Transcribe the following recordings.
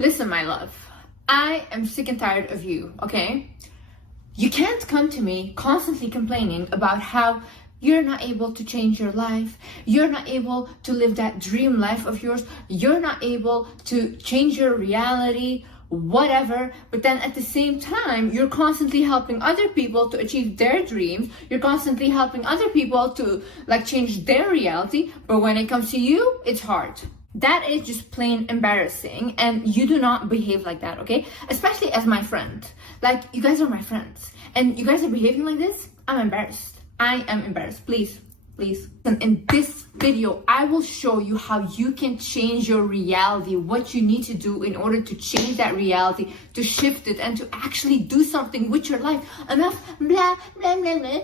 Listen, my love, I am sick and tired of you, okay? You can't come to me constantly complaining about how you're not able to change your life, you're not able to live that dream life of yours, you're not able to change your reality, whatever, but then at the same time, you're constantly helping other people to achieve their dreams, you're constantly helping other people to change their reality, but when it comes to you, it's hard. That is just plain embarrassing, and you do not behave like that, okay? Especially as my friend. Like, you guys are my friends, and you guys are behaving like this. I'm embarrassed. I am embarrassed. Please. And in this video, I will show you how you can change your reality, what you need to do in order to change that reality, to shift it, and to actually do something with your life. Enough, blah, blah, blah, blah.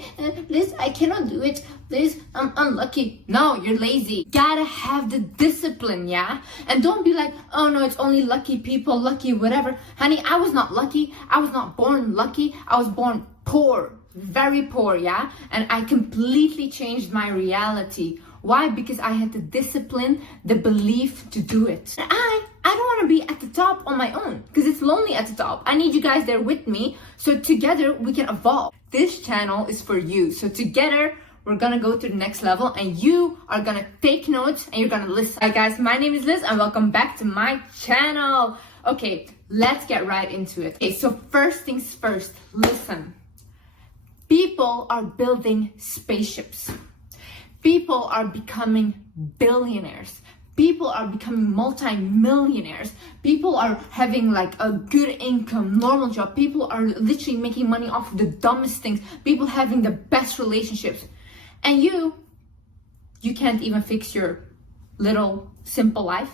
Liz, I cannot do it. Liz, I'm unlucky. No, you're lazy. Gotta have the discipline, yeah? And don't be like, oh no, it's only lucky people, lucky whatever. Honey, I was not lucky. I was not born lucky. I was born poor. Very poor, yeah? And I completely changed my reality. Why? Because I had the discipline, the belief to do it. And I don't want to be at the top on my own, because it's lonely at the top. I need you guys there with me, so together we can evolve. This channel is for you, so together we're gonna go to the next level, and you are gonna take notes and you're gonna listen. Hi guys, my name is Liz and welcome back to my channel. Okay, let's get right into it. Okay, so first things first, listen. People are building spaceships. People are becoming billionaires. People are becoming multi-millionaires. People are having a good income, normal job. People are literally making money off of the dumbest things. People having the best relationships. And you can't even fix your little simple life.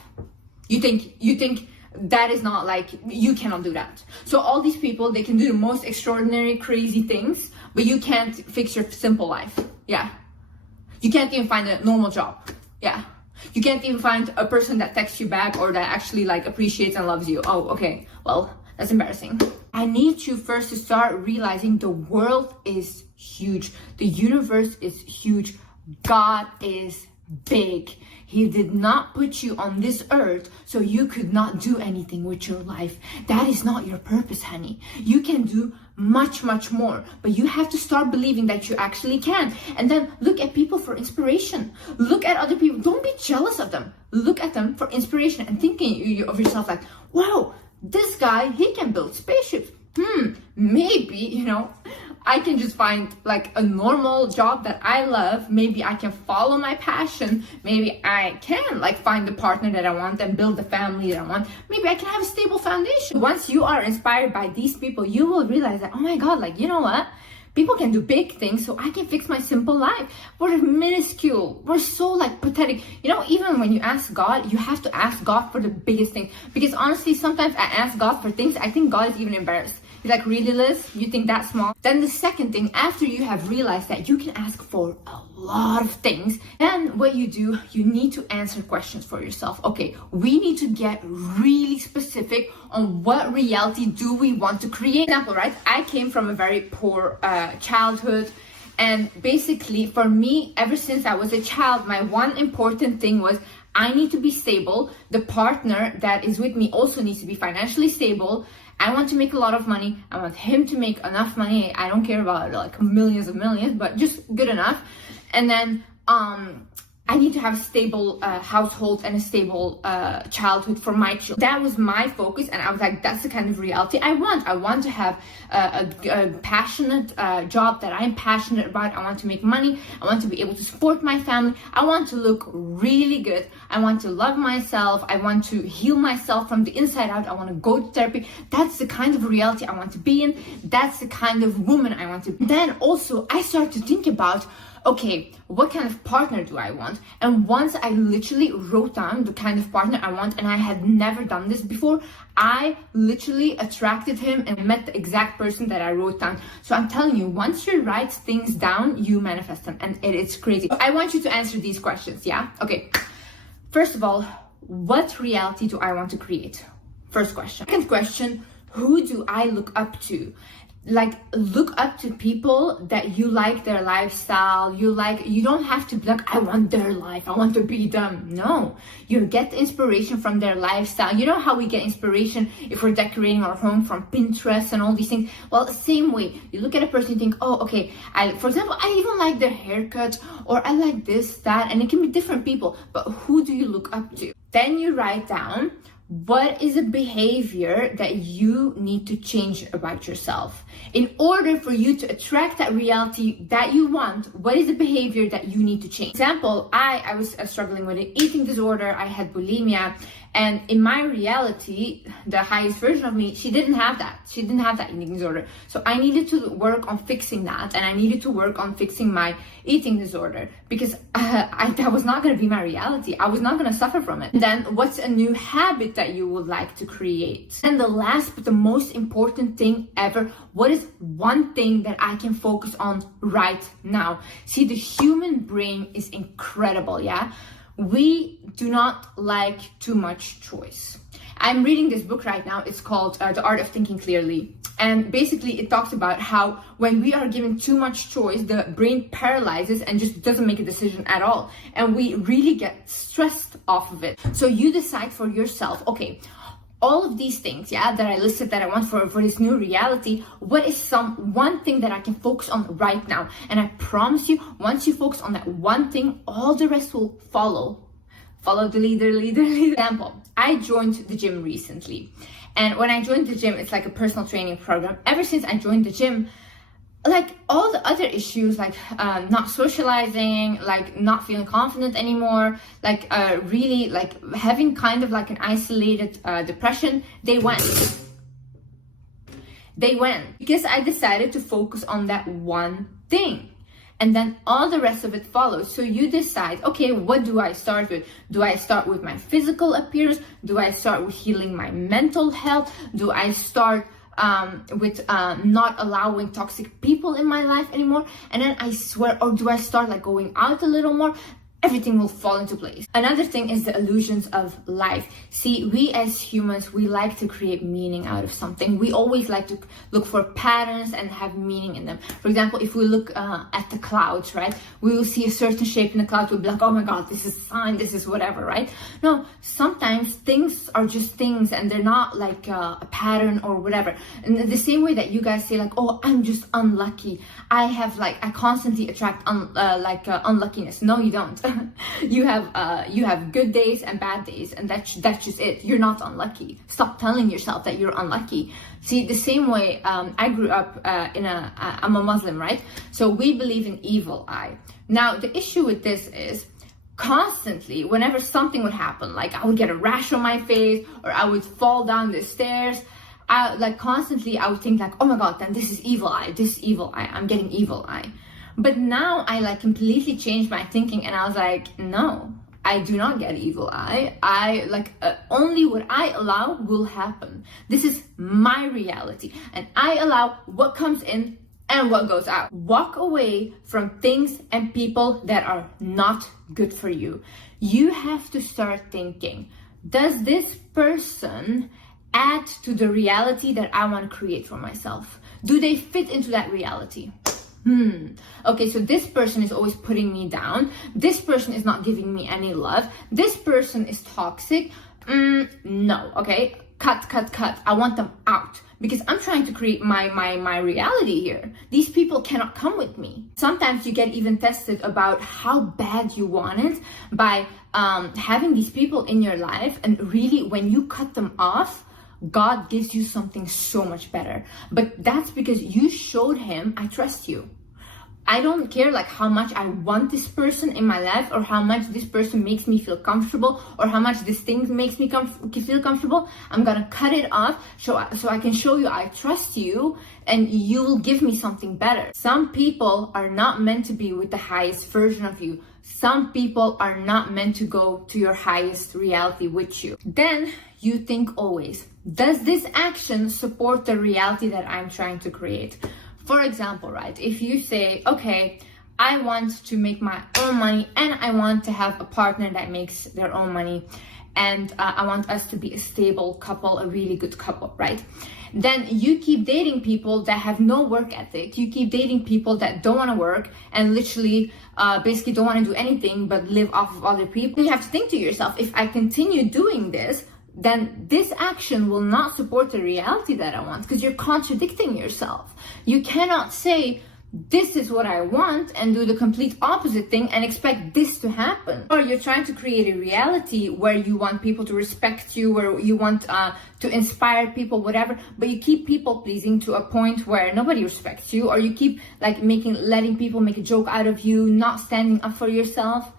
You think that is not you cannot do that. So all these people, they can do the most extraordinary, crazy things, but you can't fix your simple life. Yeah. You can't even find a normal job. Yeah. You can't even find a person that texts you back or that actually appreciates and loves you. Oh, okay. Well, that's embarrassing. I need you first to start realizing the world is huge. The universe is huge. God is big. He did not put you on this earth so you could not do anything with your life. That is not your purpose, honey. You can do much, much more, but you have to start believing that you actually can. And then look at people for inspiration. Look at other people. Don't be jealous of them. Look at them for inspiration and thinking of yourself wow, this guy, he can build spaceships. Maybe, I can just find a normal job that I love. Maybe I can follow my passion. Maybe I can find the partner that I want and build the family that I want. Maybe I can have a stable foundation. Once you are inspired by these people, you will realize that, oh my God, you know what? People can do big things, so I can fix my simple life. We're minuscule. We're so pathetic. Even when you ask God, you have to ask God for the biggest thing. Because honestly, sometimes I ask God for things, I think God is even embarrassed. He's like, really, Liz? You think that small? Then the second thing, after you have realized that you can ask for a lot of things, then what you do, you need to answer questions for yourself. Okay, we need to get really specific on what reality do we want to create. For example, right? I came from a very poor childhood. And basically, for me, ever since I was a child, my one important thing was I need to be stable. The partner that is with me also needs to be financially stable. I want to make a lot of money. I want him to make enough money. I don't care about millions of millions, but just good enough. And then I need to have a stable household and a stable childhood for my children. That was my focus, and I was like, that's the kind of reality I want. I want to have a passionate job that I'm passionate about. I want to make money. I want to be able to support my family. I want to look really good. I want to love myself. I want to heal myself from the inside out. I want to go to therapy. That's the kind of reality I want to be in. That's the kind of woman I want to be. Then also, I started to think about, okay, what kind of partner do I want? And once I literally wrote down the kind of partner I want, and I had never done this before, I literally attracted him and met the exact person that I wrote down. So I'm telling you, once you write things down, you manifest them, and it's crazy. I want you to answer these questions, yeah? Okay, first of all, what reality do I want to create? First question. Second question, who do I look up to? like look up to people that you like their lifestyle. You don't have to be like, I want their life, I want to be them. No, you get inspiration from their lifestyle. You know how we get inspiration if we're decorating our home from Pinterest and all these things? Well, the same way, you look at a person, you think, oh, okay, for example, I even like their haircut, or I like this, that, and it can be different people, but who do you look up to? Then you write down, what is a behavior that you need to change about yourself? In order for you to attract that reality that you want, what is the behavior that you need to change? Example, I was struggling with an eating disorder. I had bulimia. And in my reality, the highest version of me, she didn't have that. She didn't have that eating disorder. So I needed to work on fixing that. And I needed to work on fixing my eating disorder, because that was not going to be my reality. I was not going to suffer from it. Then what's a new habit that you would like to create? And the last but the most important thing ever, what is one thing that I can focus on right now? See, the human brain is incredible, yeah? We do not like too much choice. I'm reading this book right now. It's called The Art of Thinking Clearly. And basically it talks about how when we are given too much choice, the brain paralyzes and just doesn't make a decision at all. And we really get stressed off of it. So you decide for yourself, okay, all of these things, yeah, that I listed that I want for this new reality, what is one thing that I can focus on right now? And I promise you, once you focus on that one thing, all the rest will follow. Follow the leader. Example, I joined the gym recently. And when I joined the gym, it's like a personal training program. Ever since I joined the gym, like all the other issues, like not socializing, like not feeling confident anymore, like really like having kind of like an isolated depression, they went because I decided to focus on that one thing. And then all the rest of it follows. So you decide, okay, what do I start with? Do I start with my physical appearance? Do I start with healing my mental health? Do I start with not allowing toxic people in my life anymore? And then I swear, or do I start like going out a little more? Everything will fall into place. Another thing is the illusions of life. See, we as humans, we like to create meaning out of something. We always like to look for patterns and have meaning in them. For example, if we look at the clouds, right? We will see a certain shape in the clouds. We'll be like, oh my God, this is a sign, this is whatever, right? No, sometimes things are just things and they're not like a pattern or whatever. And the same way that you guys say like, oh, I'm just unlucky. I constantly attract unluckiness. No, you don't. you have good days and bad days, and that's just it. You're not unlucky. Stop telling yourself that you're unlucky. See, the same way I grew up I'm a Muslim, right? So we believe in evil eye. Now the issue with this is constantly, whenever something would happen, like I would get a rash on my face or I would fall down the stairs, I would think like, oh my God, then this is evil eye, I'm getting evil eye. But now I like completely changed my thinking and I was like, no, I do not get evil eye. Only what I allow will happen. This is my reality and I allow what comes in and what goes out. Walk away from things and people that are not good for you. You have to start thinking, does this person add to the reality that I want to create for myself? Do they fit into that reality? Okay, so this person is always putting me down. This person is not giving me any love. This person is toxic. No, okay, cut. I want them out because I'm trying to create my reality here. These people cannot come with me. Sometimes you get even tested about how bad you want it by having these people in your life, and really when you cut them off, God gives you something so much better. But that's because you showed him, I trust you. I don't care like how much I want this person in my life or how much this person makes me feel comfortable or how much this thing makes me feel comfortable. I'm gonna cut it off so I can show you I trust you and you will give me something better. Some people are not meant to be with the highest version of you. Some people are not meant to go to your highest reality with you. Then you think always, does this action support the reality that I'm trying to create? For example, right, if you say, okay, I want to make my own money and I want to have a partner that makes their own money, and I want us to be a stable couple, a really good couple, right? Then you keep dating people that have no work ethic. You keep dating people that don't want to work and literally basically don't want to do anything but live off of other people. You have to think to yourself, if I continue doing this, then this action will not support the reality that I want, because you're contradicting yourself. You cannot say, this is what I want, and do the complete opposite thing and expect this to happen. Or you're trying to create a reality where you want people to respect you, where you want to inspire people, whatever, but you keep people pleasing to a point where nobody respects you, or you keep like letting people make a joke out of you, not standing up for yourself.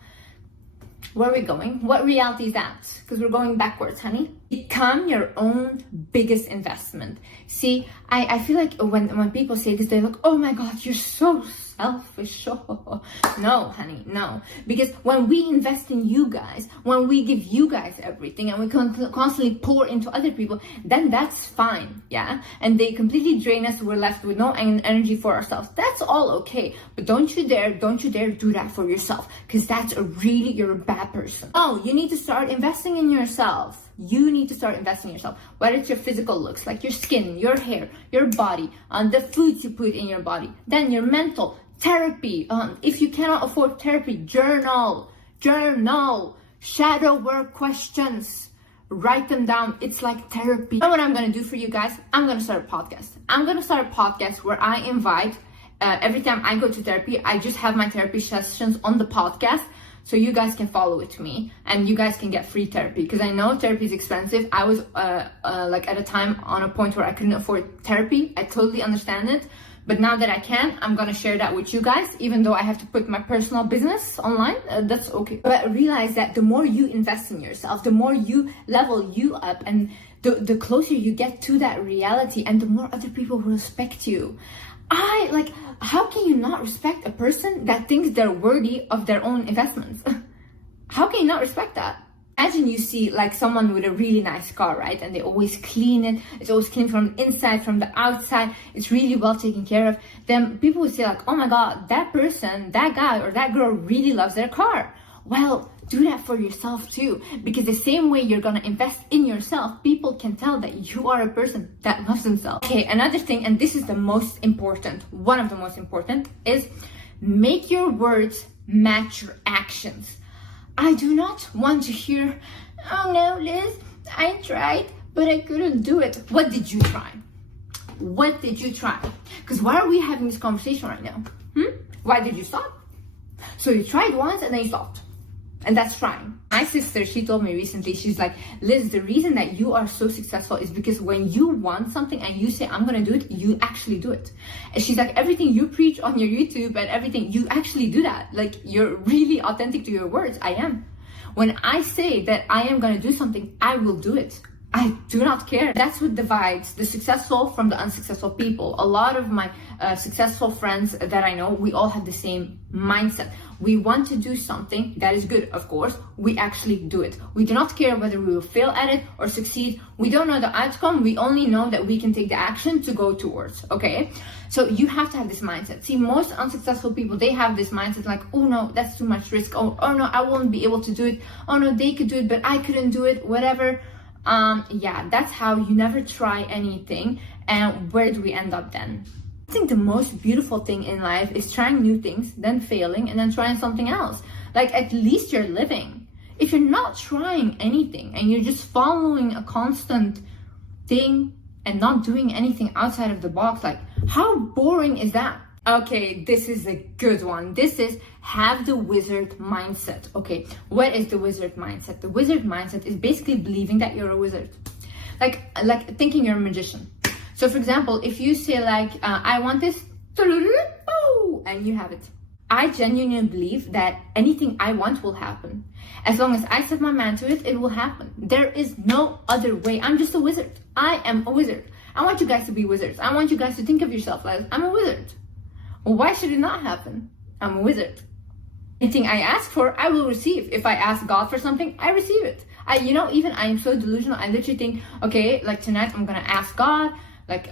Where are we going? What reality is that? Because we're going backwards, honey. Become your own biggest investment. See, I feel like when people say this, they're like, oh my God, you're so selfish. No, honey, no. Because when we invest in you guys, when we give you guys everything and we constantly pour into other people, then that's fine, yeah? And they completely drain us, we're left with no energy for ourselves. That's all okay. But don't you dare do that for yourself, because you're a bad person. Oh, you need to start investing in yourself. You need to start investing in yourself, whether it's your physical looks, like your skin, your hair, your body, the foods you put in your body, then your mental, therapy. If you cannot afford therapy, journal, shadow work questions, write them down. It's like therapy. You know what I'm going to do for you guys? I'm going to start a podcast. I'm going to start a podcast where I invite, every time I go to therapy, I just have my therapy sessions on the podcast. So you guys can follow it to me and you guys can get free therapy, because I know therapy is expensive. I was like at a time on a point where I couldn't afford therapy. I totally understand it. But now that I can, I'm going to share that with you guys, even though I have to put my personal business online. That's okay. But realize that the more you invest in yourself, the more you level you up, and the closer you get to that reality, and the more other people will respect you. How can you not respect a person that thinks they're worthy of their own investments? How can you not respect that? Imagine you see like someone with a really nice car, right? And they always clean it. It's always clean from the inside, from the outside. It's really well taken care of. Then people would say like, oh my God, that person, that guy or that girl really loves their car. Well, do that for yourself too, because the same way you're gonna invest in yourself, people can tell that you are a person that loves themselves. Okay, another thing, and this is the most important, one of the most important, is make your words match your actions. I do not want to hear, oh no, Liz, I tried, but I couldn't do it. What did you try? What did you try? Because why are we having this conversation right now? Why did you stop? So you tried once and then you stopped. And that's trying. My sister, she told me recently, she's like, Liz, the reason that you are so successful is because when you want something and you say, I'm gonna do it, you actually do it. And she's like, everything you preach on your YouTube and everything, you actually do that. Like, you're really authentic to your words. I am. When I say that I am gonna do something, I will do it. I do not care. That's what divides the successful from the unsuccessful people. A lot of my successful friends that I know, we all have the same mindset. We want to do something that is good, of course. We actually do it. We do not care whether we will fail at it or succeed. We don't know the outcome. We only know that we can take the action to go towards, okay? So you have to have this mindset. See, most unsuccessful people, they have this mindset like, oh no, that's too much risk. Oh no, I won't be able to do it. Oh no, they could do it, but I couldn't do it, whatever. Yeah, that's how you never try anything. And where do we end up then? I think the most beautiful thing in life is trying new things, then failing, and then trying something else. Like, at least you're living. If you're not trying anything and you're just following a constant thing and not doing anything outside of the box, like, how boring is that? Okay, this is a good one. This is have the wizard mindset. Okay, what is the wizard mindset? The wizard mindset is basically believing that you're a wizard. Like thinking you're a magician. So for example, if you say like, I want this, and you have it. I genuinely believe that anything I want will happen. As long as I set my mind to it, it will happen. There is no other way. I'm just a wizard. I am a wizard. I want you guys to be wizards. I want you guys to think of yourself like, I'm a wizard. Well, why should it not happen? I'm a wizard. Anything I ask for, I will receive. If I ask God for something, I receive it. I am so delusional. I literally think, okay, like tonight I'm gonna ask God, like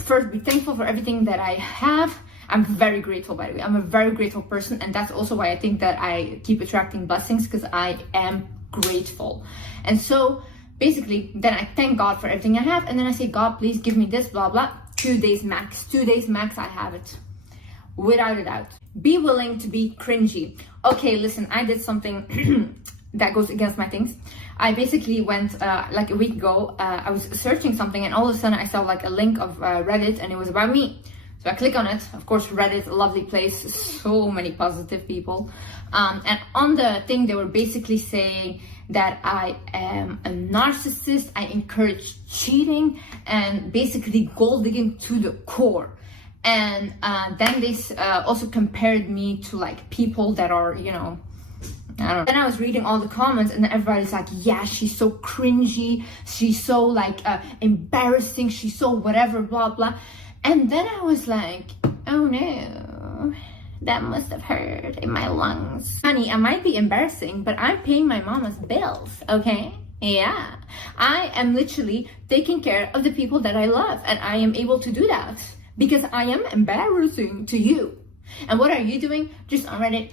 first be thankful for everything that I have. I'm very grateful, by the way. I'm a very grateful person, and that's also why I think that I keep attracting blessings, because I am grateful. And so basically, then I thank God for everything I have, and then I say, God, please give me this, blah, blah. 2 days max. 2 days max, I have it. Without a doubt. Be willing to be cringy. Okay, listen, I did something that goes against my things. I basically went like a week ago, I was searching something, and all of a sudden I saw like a link of Reddit, and it was about me. So I click on it. Of course, Reddit, a lovely place, so many positive people. And on the thing, they were basically saying that I am a narcissist, I encourage cheating, and basically gold digging to the core. And then they also compared me to like people that are, you know, I don't know. Then I was reading all the comments, and everybody's like, yeah, she's so cringy, she's so like embarrassing, she's so whatever, blah, blah. And then I was like, oh no, that must have hurt in my lungs. Honey, I might be embarrassing, but I'm paying my mama's bills, okay? Yeah, I am literally taking care of the people that I love, and I am able to do that because I am embarrassing to you. And what are you doing? Just on Reddit,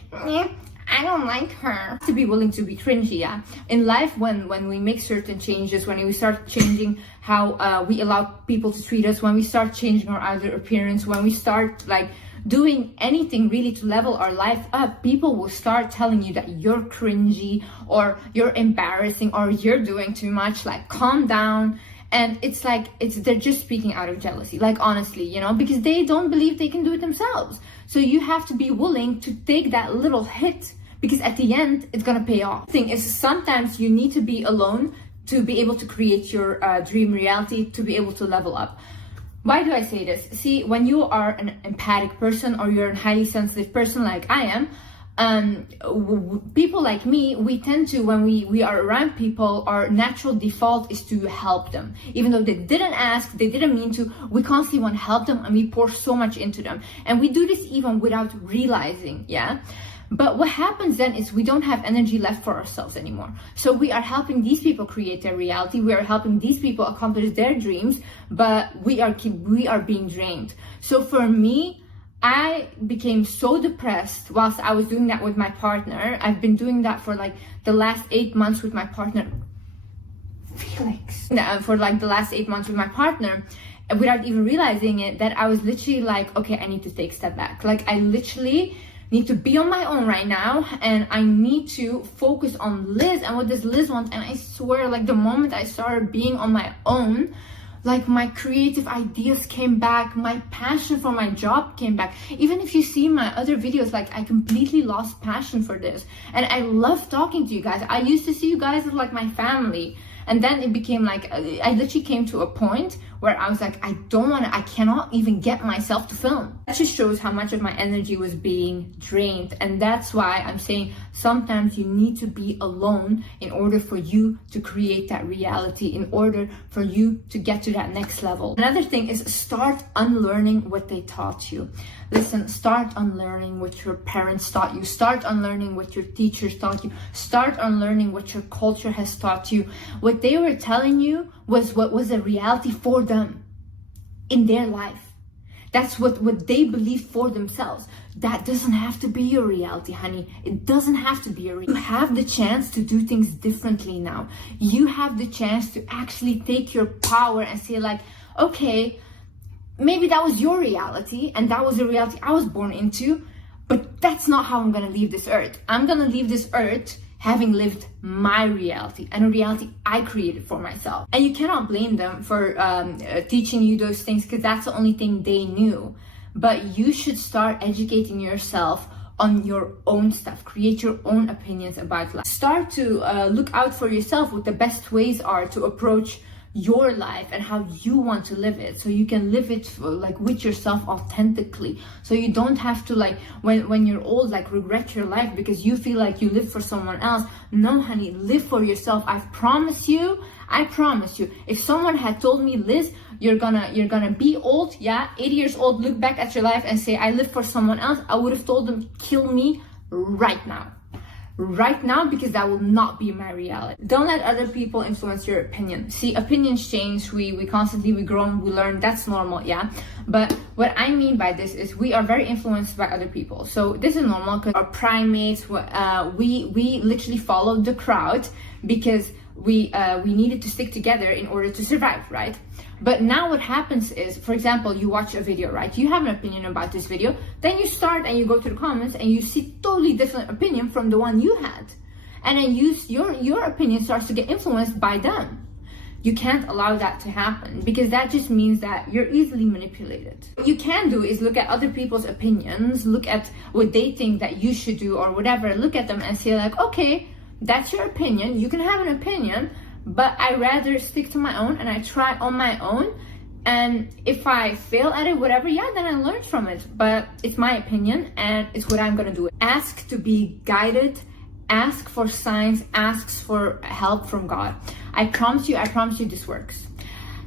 I don't like her. To be willing to be cringy, yeah. In life, when we make certain changes, when we start changing how we allow people to treat us, when we start changing our outer appearance, when we start like doing anything really to level our life up, people will start telling you that you're cringy or you're embarrassing or you're doing too much, like calm down. And it's like, they're just speaking out of jealousy, like honestly, you know, because they don't believe they can do it themselves. So you have to be willing to take that little hit, because at the end, it's gonna pay off. The thing is, sometimes you need to be alone to be able to create your dream reality, to be able to level up. Why do I say this? See, when you are an empathic person or you're a highly sensitive person like I am, people like me, we tend to, when we are around people, our natural default is to help them. Even though they didn't ask, they didn't mean to, we constantly want to help them, and we pour so much into them. And we do this even without realizing, yeah? But what happens then is we don't have energy left for ourselves anymore. So we are helping these people create their reality. We are helping these people accomplish their dreams, but we are being drained. So for me, I became so depressed whilst I was doing that with my partner. I've been doing that for like the last 8 months with my partner, Felix. For like the last 8 months with my partner, without even realizing it, that I was literally like, okay, I need to take a step back. Like I literally need to be on my own right now, and I need to focus on Liz and what does Liz want. And I swear, like the moment I started being on my own, like my creative ideas came back, my passion for my job came back. Even if you see my other videos, like I completely lost passion for this, and I love talking to you guys. I used to see you guys as like my family, and then it became like, I literally came to a point where I was like, I cannot even get myself to film. That just shows how much of my energy was being drained. And that's why I'm saying sometimes you need to be alone in order for you to create that reality, in order for you to get to that next level. Another thing is start unlearning what they taught you. Listen, start unlearning what your parents taught you. Start unlearning what your teachers taught you. Start unlearning what your culture has taught you. What they were telling you was what was a reality for them in their life. That's what they believed for themselves. That doesn't have to be your reality, honey. It doesn't have to be your reality. You have the chance to do things differently now. You have the chance to actually take your power and say like, okay, maybe that was your reality and that was the reality I was born into, but that's not how I'm gonna leave this earth. I'm gonna leave this earth having lived my reality, and a reality I created for myself. And you cannot blame them for teaching you those things, because that's the only thing they knew. But you should start educating yourself on your own stuff. Create your own opinions about life. Start to look out for yourself what the best ways are to approach your life and how you want to live it, so you can live it like with yourself authentically, so you don't have to like when you're old like regret your life because you feel like you live for someone else. No, honey, live for yourself. I promise you, if someone had told me, Liz, you're gonna be old, 80 years old, look back at your life and say I live for someone else, I would have told them, kill me right now. right now, because that will not be my reality. Don't let other people influence your opinion. See, opinions change, we constantly, we grow and we learn, that's normal, yeah? But what I mean by this is we are very influenced by other people. So this is normal because our primates, we literally followed the crowd because we needed to stick together in order to survive, right? But now what happens is, for example, you watch a video, right? You have an opinion about this video, then you start and you go to the comments and you see totally different opinion from the one you had. And then your opinion starts to get influenced by them. You can't allow that to happen, because that just means that you're easily manipulated. What you can do is look at other people's opinions, look at what they think that you should do or whatever, look at them and say like, okay, that's your opinion, you can have an opinion, but I rather stick to my own and I try on my own. And if I fail at it, whatever, yeah, then I learn from it. But it's my opinion and it's what I'm gonna do. Ask to be guided, ask for signs, ask for help from God. I promise you this works.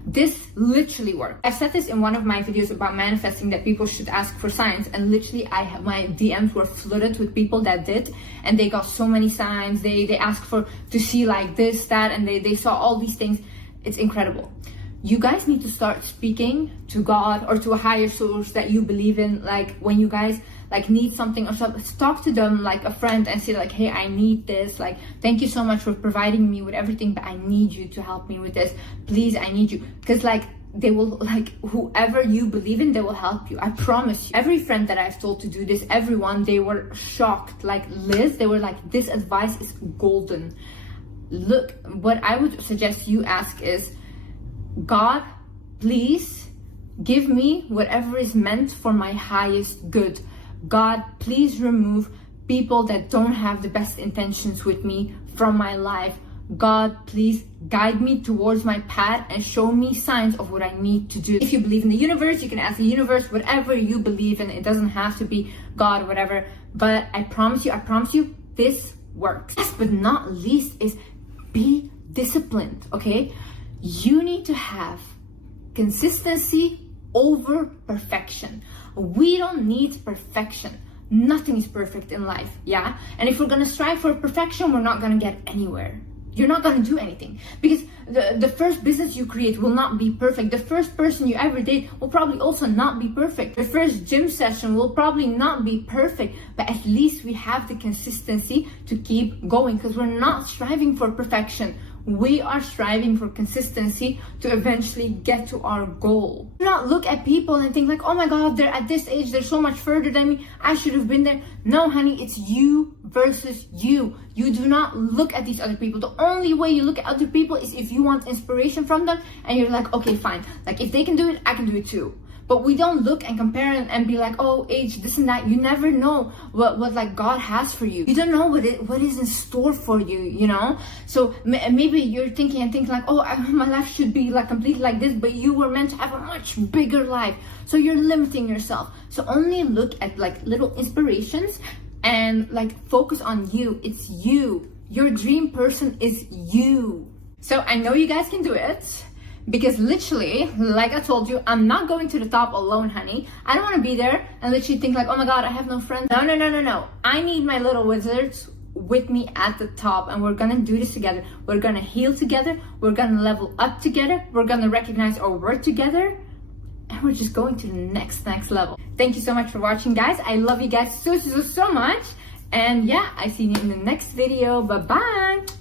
This literally works. I said this in one of my videos about manifesting, that people should ask for signs, and literally my DMs were flooded with people that did, and they got so many signs. They asked to see like this, that, and they saw all these things. It's incredible. You guys need to start speaking to God or to a higher source that you believe in. Like when you guys like need something or something, talk to them like a friend and say like, hey, I need this, like thank you so much for providing me with everything, but I need you to help me with this, please, I need you. Because like they will, like whoever you believe in, they will help you, I promise you. Every friend that I've told to do this, everyone, they were shocked. Like Liz, they were like, this advice is golden. Look, what I would suggest you ask is, God, please give me whatever is meant for my highest good. God, please remove people that don't have the best intentions with me from my life. God, please guide me towards my path and show me signs of what I need to do. If you believe in the universe, you can ask the universe whatever you believe in. It doesn't have to be God or whatever. But I promise you, this works. Last but not least is be disciplined, okay? You need to have consistency over perfection. We don't need perfection. Nothing is perfect in life, yeah? And if we're gonna strive for perfection, we're not gonna get anywhere. You're not gonna do anything, because the first business you create will not be perfect. The first person you ever date will probably also not be perfect. The first gym session will probably not be perfect, but at least we have the consistency to keep going, because we're not striving for perfection. We are striving for consistency to eventually get to our goal. Do not look at people and think like, oh my God, they're at this age, they're so much further than me, I should have been there. No, honey, it's you versus you. You do not look at these other people. The only way you look at other people is if you want inspiration from them and you're like, okay, fine. Like if they can do it, I can do it too. But we don't look and compare and be like, oh, age, this and that. You never know what like God has for you. You don't know what is in store for you, you know? So maybe you're thinking like, oh, my life should be like completely like this, but you were meant to have a much bigger life. So you're limiting yourself. So only look at like little inspirations and like focus on you. It's you. Your dream person is you. So I know you guys can do it. Because literally, like I told you, I'm not going to the top alone, honey. I don't want to be there and literally think like, oh my God, I have no friends. No. I need my little wizards with me at the top, and we're gonna do this together. We're gonna heal together. We're gonna level up together. We're gonna recognize our worth together. And we're just going to the next level. Thank you so much for watching, guys. I love you guys so much. And yeah, I see you in the next video. Bye-bye.